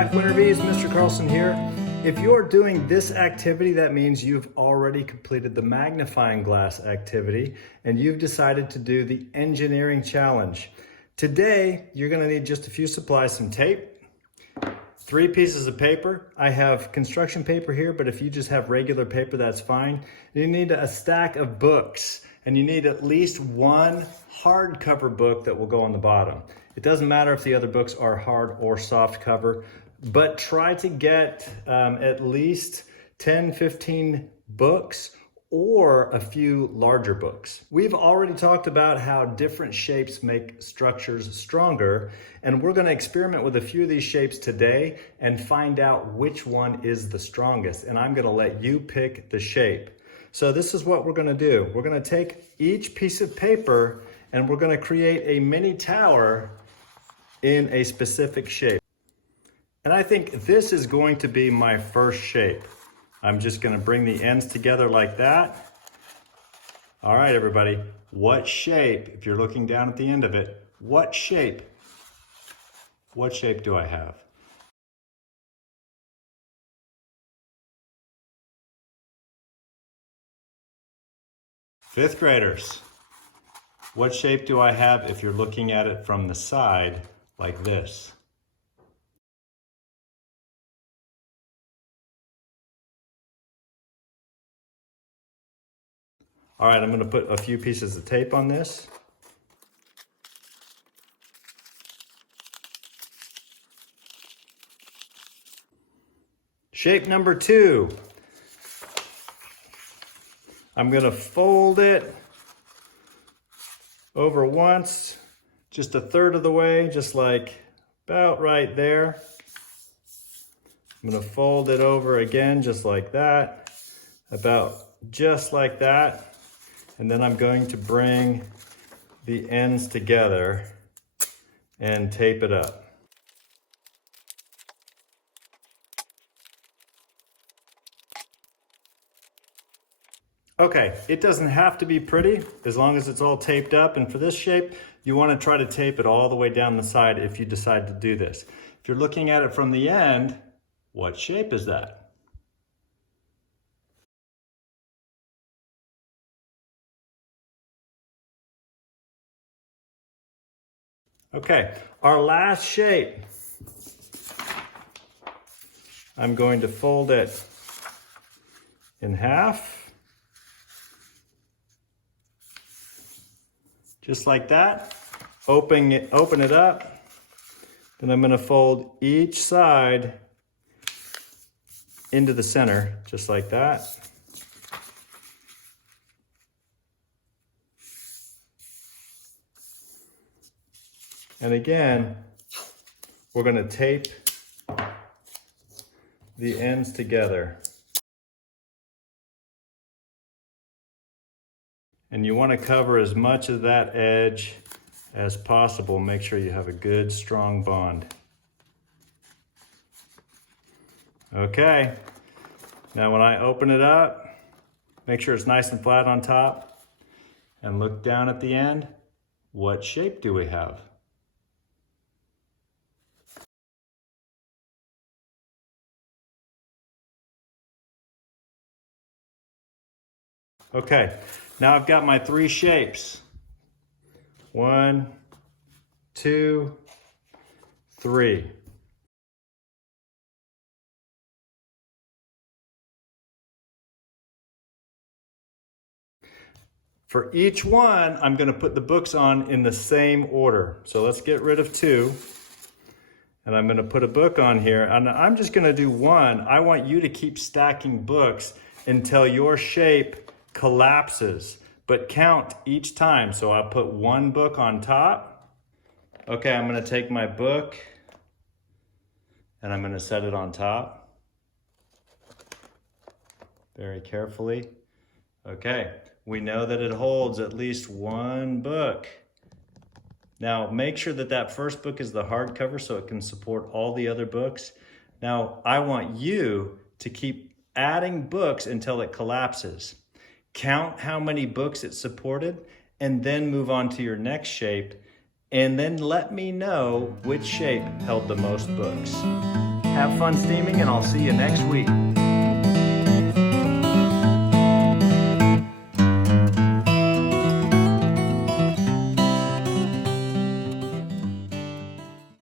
back, Winter Bees. Mr. Carlson here. If you're doing this activity, that means you've already completed the magnifying glass activity and you've decided to do the engineering challenge. Today, you're gonna need just a few supplies, some tape, 3 pieces of paper. I have construction paper here, but if you just have regular paper, that's fine. You need a stack of books, and you need at least one hardcover book that will go on the bottom. It doesn't matter if the other books are hard or soft cover, but try to get at least 10, 15 books or a few larger books. We've already talked about how different shapes make structures stronger, and we're gonna experiment with a few of these shapes today and find out which one is the strongest, and I'm gonna let you pick the shape. So this is what we're gonna do. We're gonna take each piece of paper and we're gonna create a mini tower in a specific shape. And I think this is going to be my first shape. I'm just gonna bring the ends together like that. All right, everybody, what shape, if you're looking down at the end of it, what shape do I have? Fifth graders, what shape do I have if you're looking at it from the side like this? All right, I'm gonna put a few pieces of tape on this. Shape number 2. I'm gonna fold it over once, just a third of the way, just like about right there. I'm gonna fold it over again, just like that, about just like that. And then I'm going to bring the ends together and tape it up. Okay, it doesn't have to be pretty as long as it's all taped up. And for this shape, you want to try to tape it all the way down the side if you decide to do this. If you're looking at it from the end, what shape is that? Okay, our last shape. I'm going to fold it in half. Just like that. Open it up. Then I'm going to fold each side into the center, just like that. And again, we're going to tape the ends together. And you want to cover as much of that edge as possible. Make sure you have a good, strong bond. Okay, now when I open it up, make sure it's nice and flat on top and look down at the end. What shape do we have? Okay, now I've got my 3 shapes. 1, 2, 3. For each one, I'm going to put the books on in the same order. So let's get rid of 2. And I'm going to put a book on here. And I'm just going to do 1. I want you to keep stacking books until your shape collapses, but count each time. So I'll put 1 book on top. Okay, I'm gonna take my book and I'm gonna set it on top. Very carefully. Okay, we know that it holds at least 1 book. Now make sure that that first book is the hardcover so it can support all the other books. Now I want you to keep adding books until it collapses. Count how many books it supported, and then move on to your next shape, and then let me know which shape held the most books. Have fun steaming, and I'll see you next week.